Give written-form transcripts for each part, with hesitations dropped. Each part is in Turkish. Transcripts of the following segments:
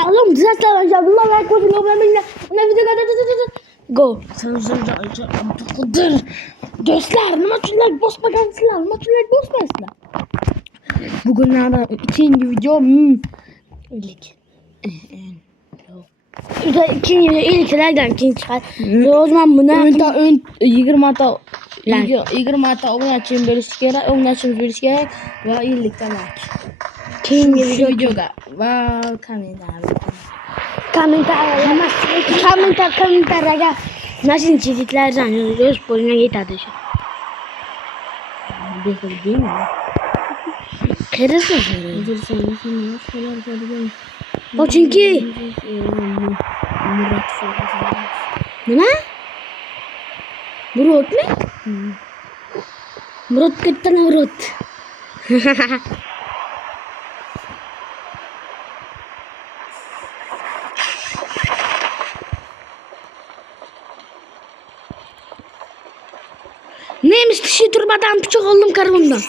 Shalom, disaster, Jabullah, like, what you know, go. Dostlar, nima uchun like bosmagansizlar? Nima uchun like bosmaysizlar? Bugunlarda ikinci video ilk. İkinci ilklerden keyin chiqadi. O zaman buni ön 20 ta 20 ta obunachim bo'lishi kerak, obunachim bo'lishi kerak va 50 ta like. Keyingi videoga va kommentarlarga nashin chiziklardan yozib qo'yinglar yetadi shu. Bildingmi? Qirisiz. O chunki nima? Murodmi? Murod katta Murod. Neymiş dişi durmadan bıçak oldum karımdan.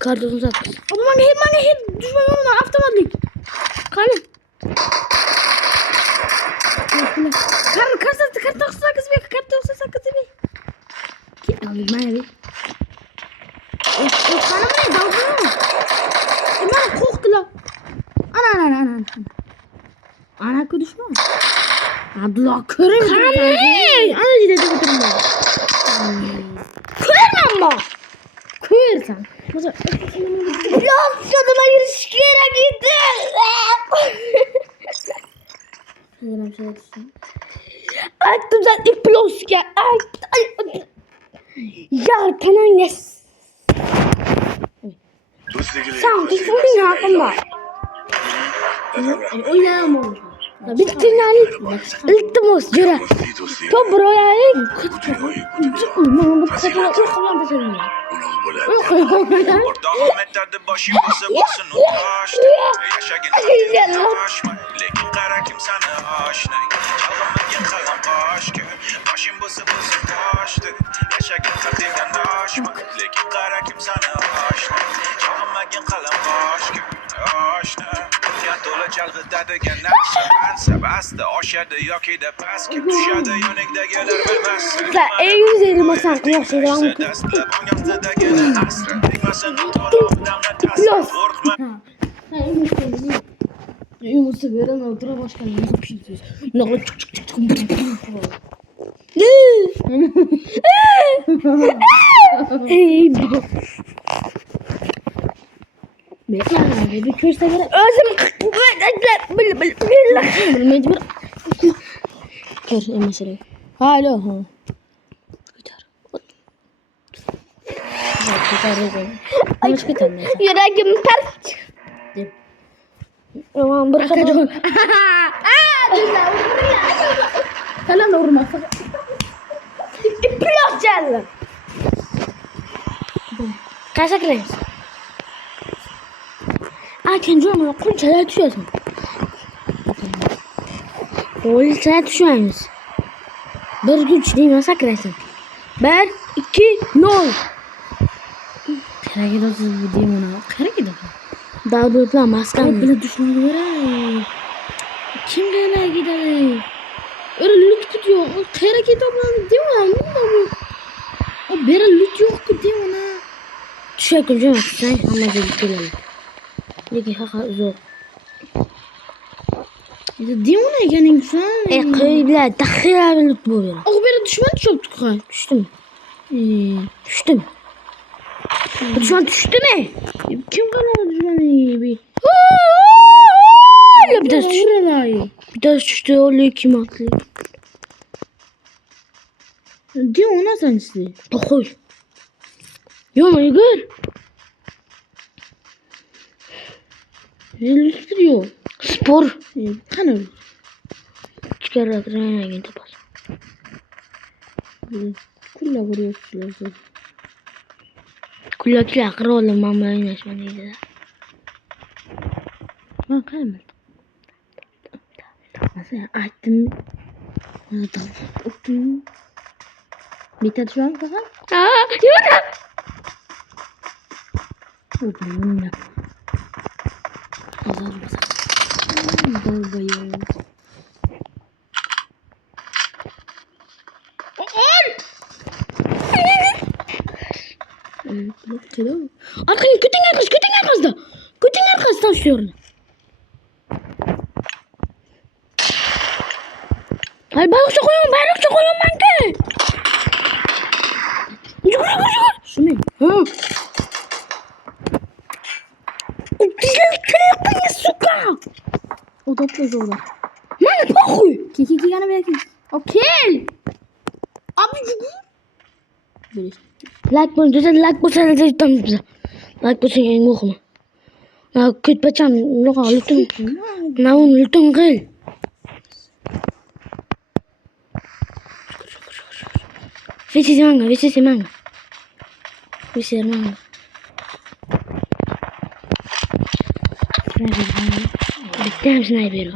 Kartonu sat. Ama bana hep düşman olma avtomatik. Kanı. Kart 98 bir. Kart 98 bir. Git alayım bana bir. Kanı ne? Dalga mı? Bana korktu la. Ana. Ana ku düşman. Abla körüm. Kanı ne? Ana dedi bitirme. Körüm ama. Kırsan. Ya sonuna ilişkiye gitti. Attım sen iplos ya. Ya tamam ne? Sen düşünün hakkında. Oynayamam. Bitti yani. İltimos yürü. Top buraya. Bu kadar uykulan da senin. Ortalama eterde başımıza basın ulaştı. Yaşa taşma. Lekin kara kimsana aşina. Çalamayan kalan başka. Başım bası taştı. Yaşa kadından aşma. Lekin kara kimsana aşina. Çalamayan kalan başka. Aşina. To'la chalg'itadigan narsa ansab asta oshadi yoki da pastga tushadi yoningdagilar bilmassin. Eng güzeli masan yo'qsidan. Yumurta veren otura başkanı nasıl pişiriyoruz? Ne Bekle abi bir körse göre özüm mecbur kör mesela. Alo ha. Gitar. Yüreğim ters. Aman bir kadar. Falan vurma. İplos geldi. Kaça kırayım? Kendi ama kulçaya düşüyorsun. Kulçaya düşüyoruz. Bir güç değil mi sakrasın? 1, 2, 0. Kara gidiyorsunuz bu değil mi? Kara gidiyorsun. Daha doğrusu maskan bile düşmanı var. Kim gene gidelim? Öyle lüt gidiyor. O kara gidiyor değil mi? O bir lüt yok değil mi? Düşekim canım sen ama gidelim. Leki haka zor. Diyona yani insan. Kıyla dakhila bilut bu bir. O bir düşman çok tukay. Düştüm. Düştüm. Düşman düştü mü? Kim kanalı düşmanı bir? Bir daha düştü. Bir daha düştü. Öyle kim atlı? Diyona sensin. Dokuz. Yoma gör. Diyor. Spor. Kanal. Çıkarak rengi de bas. Kulla vuruyorsunuz. Kulla kila kırıldı mama yine. Ha kalmadı. Nasıl açtım? Tamam. Bitti şu an kaka. Yürü. Yürü. Azar mısın? Babayı. Arkaya kütün arkası. Kütün arkasından sürüyor. Hayır balıkçı koyuyorum ben de. Şu ne? Ha. Dizleri kırık suka. O topla zorla. Lan bakıyor. Kiki yana belki. Okey. Abi böyle. Like bunu düzen like bu sana da tam bize. Like bu senin yok mu? Na küt paçam yok lütfen. Na onu lütfen gel. Visi manga. Bitti sniper.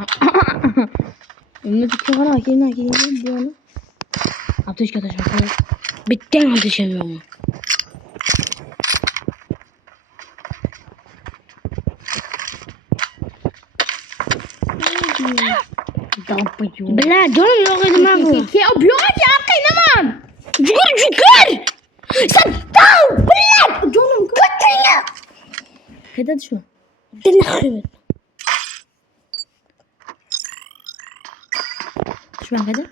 Önüne tutuyor kana kendine diyor. Ateş kadar. Bitti ateşemiyor mu? Bela canım yok edin ben. Ki o blok ya kaynamam. Cükür. Sen dal bela. Canım kötüyle. Hadi şu. Dinle. Şu an kadar.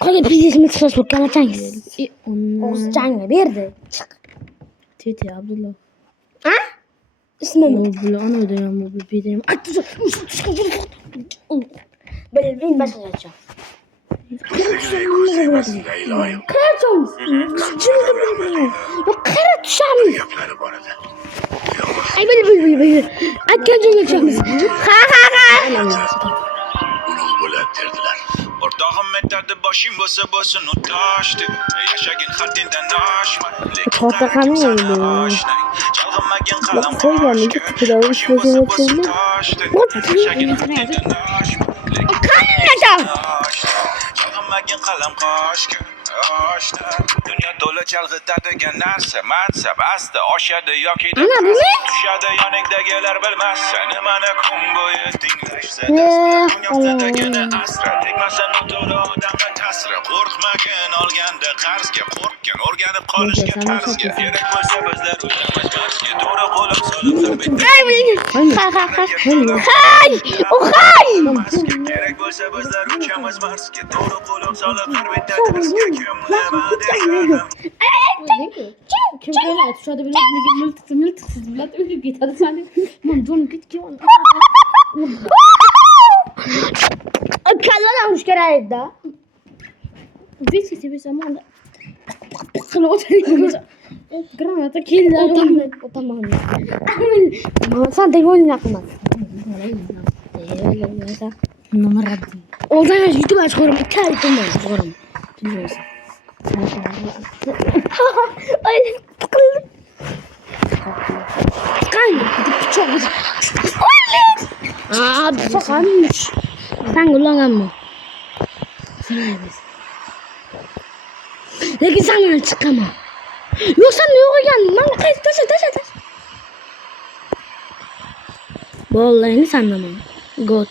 Kale pizesimi tıra sokama çangız. O çangı verdi. Tete Abdullah. Ha? İsmi mi? Abdullah ana ödeyem bu pideyim. Attı. Böyle ben başlayacağım. Kıracağım. Yok kıracağım. Ay böyle. At geleceğim. Ha. Bunu böyle ettirdiler. Ortağım ettirdi başım basını taştı. Yaşagin haddinden aşma. Portakal mı oldu? Çalgınmagin kalan Koymadı kıpırdağı üstüne çevirdi. Yaşagin haddinden aşma. Çalgınmagin kalan kaşkı. Dünya dolu çalgıdadı genarsa mansab astı oşadı yok idi. Ana bu ne? Düşadı yanıkda gelir bilmez. Seni bana kumboyu dinleşse dünyada gene asra. Tekmasan oturu odamda tasra. Korkmagin olganda qarzga. Korkkan organik qolishga tarzga. Gerek bo'lsa bizlar o'tamiz marsga. To'g'ri qo'lim solib Gerek bo'lsa bizlar uchamiz marsga. To'g'ri qo'lim solib orbita tarzga. Kim kaynağı? Şu anda bir mültüksüz bilat öyle git. Hadi sen de. Lan dur git ki. Kallar almış kerayet da. Biz kisi bir zaman da. Kılı oturuyoruz. Granata killer. Tamam. Sen de oyun yapma. Numara. Oradan YouTube açıyorum. Kaldım ben. Doğru. Biliyorsun. Ay tıkıldım. Kayın. Çok güzel. Aa sokanmış. Sen kullangan mı? Sana evet. Lakin sen çıkama. Yoksa ne yok yani? Ben taş. Bu olayını sanmam. God.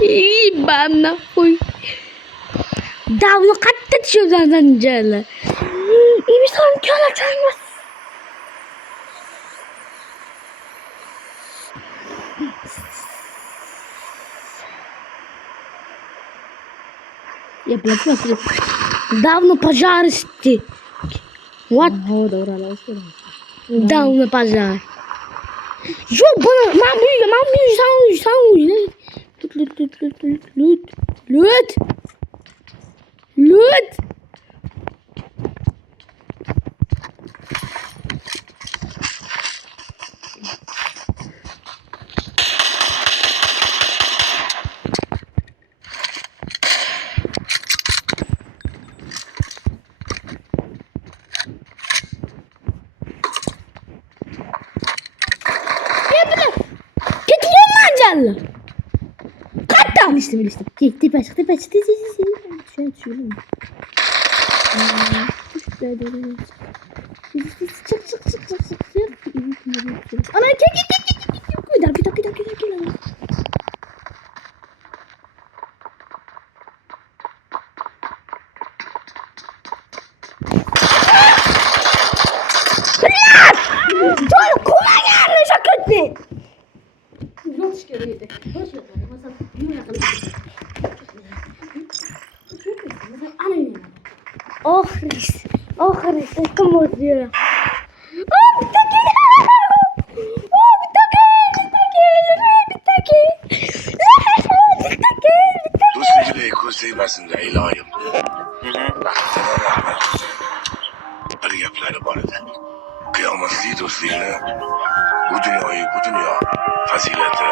İyi bana koy. Davno katta düşüyor zaten celle. İyi bir son köle çalmaz. Yapılıyor. Давно пожаристи. What? Давно пожар. Yo bana ben Lüt. Katta. Biliştim. Tepe. Şey açıyorum. Çık. Ana gel. Bir dakika. Çok kolay yani şakatli. Hoş geldin. Oh Chris, como diyor. Bir Dost bile ekol sevmesin de ilahim. Hadi yapıları bana da. Kıyametli dostluğunu, bu dünya fazileti,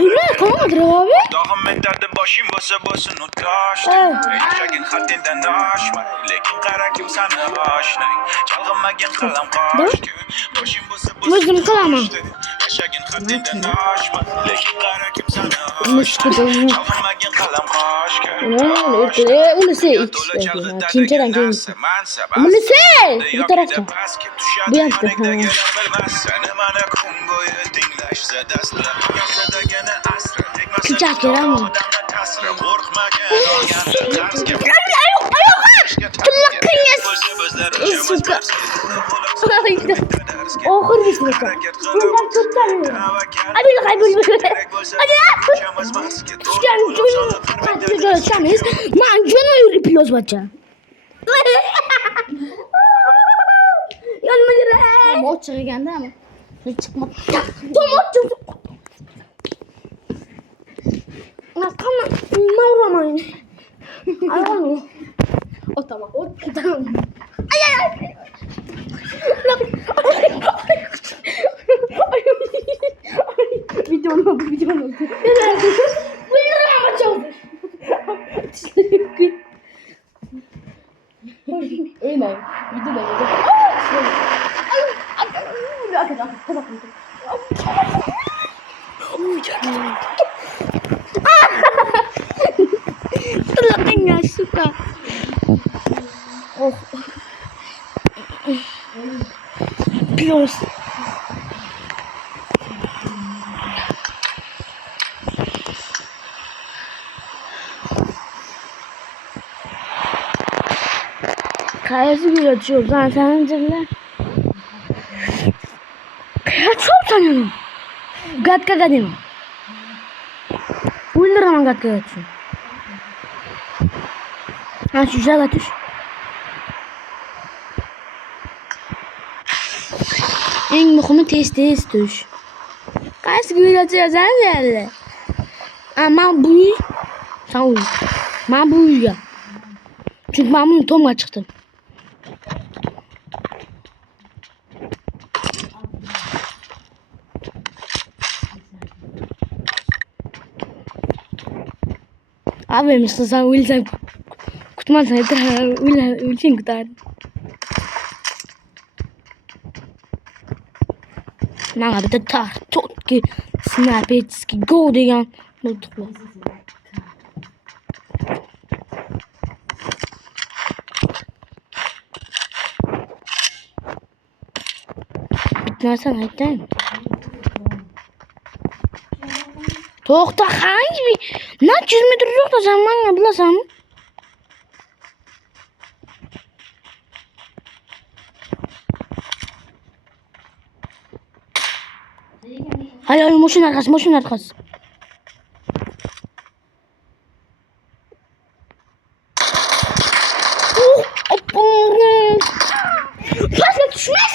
Ne kalmadı abi? Dağım ben derdim başım basa unutlaştı. Yaşagin haddinden aşma. Lekin kara kim sana aşina. Çalgıma gen kalam kaçtı. Başım basa Gözüm kalama. unutlaştı. Yaşagin haddinden aşma. Lekin kara kim sana aşina. Müşkülüm. Çalgıma gen kalam kaçtı. Onu şey işte. Kimseden gelmiş. Bunu şey. Bu tarafta. Bu yaptı. Küçük yer ama. Okur bir sürü. Bundan çok tanıyorum. Hadi kaybol. Hadi ya. Çıkan görseniz. Mancını yürüyoruz baca. Yanıma yürü. Ama o çıkı geldi ama. Hiç çıkmadı. Tamam çocuk. Tamam. Mavramayın. Ayağım. O tamam. O tamam. Ay. Videonu. Bu ne ama çok. Öyle. Video da Tulakan ya suka. Oh. Pios. Kayası üretiyor zaten canlar. Kaya çok sanıyorum. Gatka gadim. Uydurama gatka gatıyor. Ha şu şaka tuş. En mühimi tez tuş. Kayası üretiyor zaten. Ama bu tamam. Ben bu ya. Çünkü ben bunu Tom'la çıktım. Abi mesela sen Wilson kutmazsan yeter. Wilson kutar. Nah, bir de tar tot ki snapets ki go diyen notuklu. Bitmezsen hayden. Toxta hangi bir... Ne 100 metre yok da sen bana bilasan. Hayır moşun arkası. Fazla düşmez.